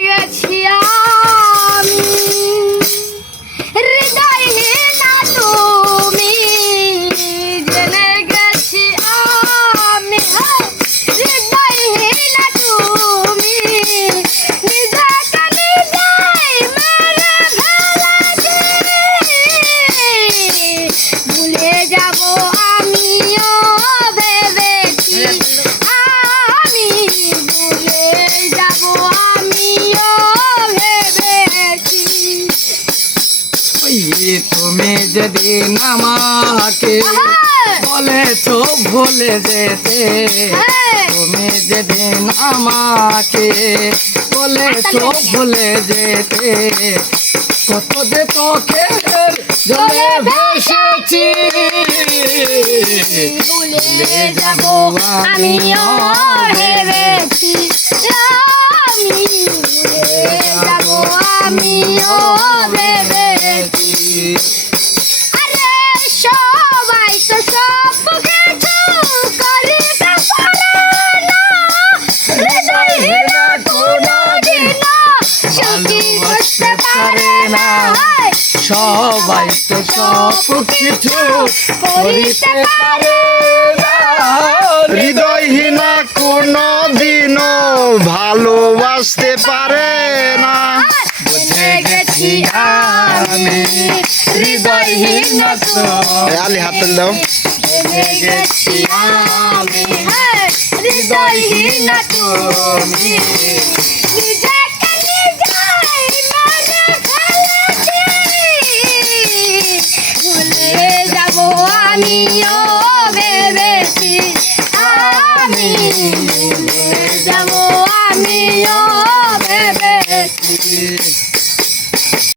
গেছি আমি হৃদয়হীনা তুমি জেনে গেছি আমি হৃদয়হীনা তুমি নিজেকে নিজেই মেরে ফেলেছি ভুলে যাব আমিও ভেবেছি আমি ভুলে যাব আমিও ভেবেছি তুমি যেদিন আমাকে বলেছো ভুলে যেতে তুমি যেদিন আমাকে বলেছো ভুলে যেতে কত যে চোখের জলে ভেসেছি ভুলে যাব আমিও ভেবেছি আমি ভুলে যাব আমিও ভেবেছি আরে সবাই তো সব কিছু করিতে পারে না হৃদয়হীনা কোনদিনও সুখী বুঝতে পারে না সবাই তো সব কিছু করিতে পারে না হৃদয়হীনা কোনো দিনও ভালোবাসতে পারে না। বুঝে গেছি আমি হৃদয়হীনা আলি হাত দাও। বুঝে গেছি আমি হৃদয়হীনা তুমি নিজেকে নিজেই মেরে ফেলেছি ভুলে যাব আমিও ভেবেছি আমি ভুলে যাব আমিও ভেবেছি